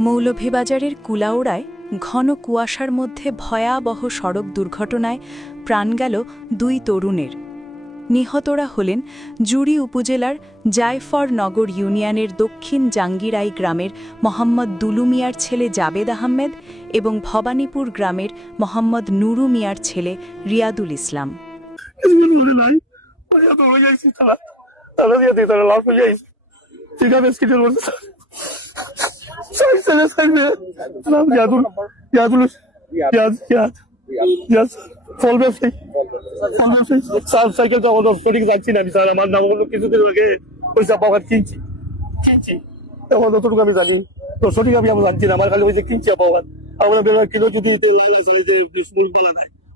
মৌলভীবাজারের কুলাউড়ায় ঘন কুয়াশার মধ্যে ভয়াবহ সড়ক দুর্ঘটনায় প্রাণ গেল দুই তরুণের। নিহতরা হলেন জুড়ি উপজেলার জায়ফর নগর ইউনিয়নের দক্ষিণ জাঙ্গিরাই গ্রামের মোহাম্মদ দুলু মিয়ার ছেলে জাবেদ আহমেদ এবং ভবানীপুর গ্রামের মোহাম্মদ নুরু মিয়ার ছেলে রিয়াদুল ইসলাম। সাইড ছেলে সাইড মেয়ে নাম ইয়াদুল ইয়াদুল ইয়াদ ইয়াদ ইয়াদ ফল ব্যবসায়ী ফল ব্যবসায়ী স্যার সাইকেল তো আমাদের সঠিক যাচ্ছি না আমি স্যার আমার নাম হলো কিছুদিন আগে পয়সা পাওয়ার কিনছি। কিনছি? এখন যতটুকু আমি জানি তো সঠিক আমি আমি জানছি না আমার খালি হয়েছে কিনছি পাওয়ার আমরা বেরোয় কিলো যদি তো যে বিস্মুল বলা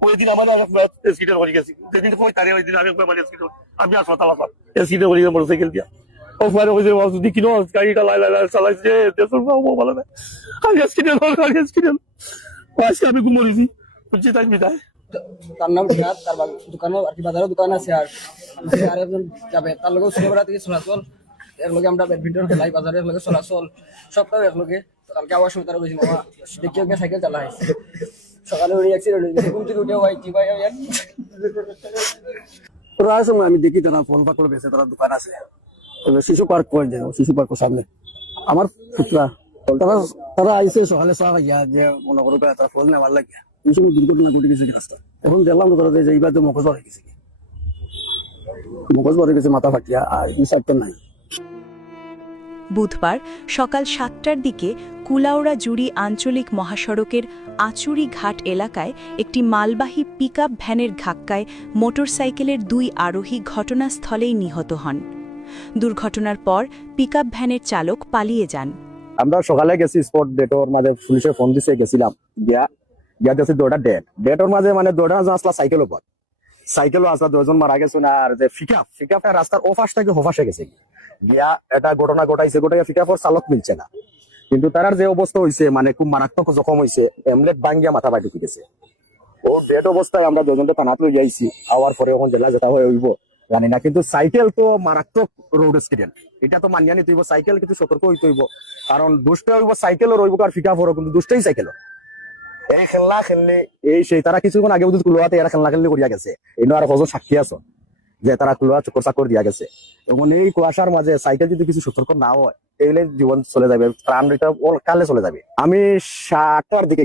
ওই দিন আমার আরেকবার স্কিটার করে গেছি। যেদিন কই তারে ওই দিন আরেকবার মানে স্কিটার আমি হাসপাতাল আসলাম স্কিটার করে মোটরসাইকেল দিয়া। ও পরে ওই যে যদি কিনো গাড়িটা লাই লাই লাই চালাইছে দেশের বাবু ভালো না। আমি স্কিটার আজকে আমি ঘুমোরেছি বুঝছি তাই বিদায় তার নাম সিরাজ তার দোকানও আর কি বাজারও দোকান আছে আর আর একজন যাবে। তার লগে ছোটবেলা থেকে চলাচল এর লগে আমরা ব্যাডমিন্টন খেলাই বাজারের লগে চলাচল সবটাও একলগে তো কালকে আবার সময় তারা দেখি ওকে সাইকেল চালাই সকালে উঠে অ্যাক্সিডেন্ট হয়ে ঘুম থেকে উঠে ওয়াই কি ভাই আমি দেখি তারা ফল পাকড় বেছে তারা দোকান আছে। শিশু পার্ক করে দেয় শিশু পার্কের সামনে। আমার পুত্রা, তারা তারা আইসে সকালে চা খাইয়া যে মনে করো তারা ফল নেওয়ার লাগে দুর্ঘটনা ঘটে গেছে রাস্তা এখন দেখলাম তো তারা যে এইবার তো মগজ গেছে। মগজ গেছে, মাথা ফাটিয়া, আর নাই। বুধবার সকাল সাতটার দিকে কুলাউড়া জুড়ি আঞ্চলিক মহাসড়কের আচুরি ঘাট এলাকায় একটি মালবাহী পিকআপ ভ্যানের ধাক্কায় মোটরসাইকেলের দুই আরোহী ঘটনাস্থলেই নিহত হন। দুর্ঘটনার পর পিকআপ ভ্যানের চালক পালিয়ে যান। আমরা সকালে গেছি স্পট ডেটর মাঝে, পুলিশে ফোন দিছে, গেছিলাম। গিয়া গিয়া দেখছি দৌড়া ডেট ডেটর মাঝে মানে দৌড়া আসলা সাইকেল উপর সাইকেলও আসলা দুজন মারা গেছে না, আর যে ফিকাপ ফিকাপটা রাস্তার ওফাস থেকে হোফাসে গেছে। গিয়া এটা ঘটনা ঘটাইছে গোটাইয়া ফিকাপর চালক মিলছে না। কিন্তু তার যে অবস্থা হয়েছে মানে খুব মারাত্মক জখম হয়েছে এমলেট ভাঙ্গিয়া মাথা ঢুকে গেছে ও ডেট অবস্থায় আমরা দুজনকে থানাত যাইছি আওয়ার পরে এখন জেলা যেটা হয়ে হইব জানি না, কিন্তু সাইকেল তো মারাত্মক রোড অ্যাক্সিডেন্ট এটা তো মানিয়া নিতে হইব সাইকেল কিন্তু সতর্ক হইতে হইব। কারণ দুষ্ট হইব সাইকেলও রইব আর ফিকা ফরো কিন্তু দুষ্টেই সাইকেল এই খেলনা খেললে, এই সেই তারা কিছুক্ষণ আগে বুঝি কুলোয়াতে এরা খেলনা খেললে করিয়া গেছে। এই আর হজন সাক্ষী আছো, যে তারা কুলোয়া চকর চাকর দিয়া গেছে। এবং এই কুয়াশার মাঝে সাইকেল যদি কিছু সতর্ক না হয় তাহলে জীবন চলে যাবে প্রাণ কালে চলে যাবে। আমি সাতটার দিকে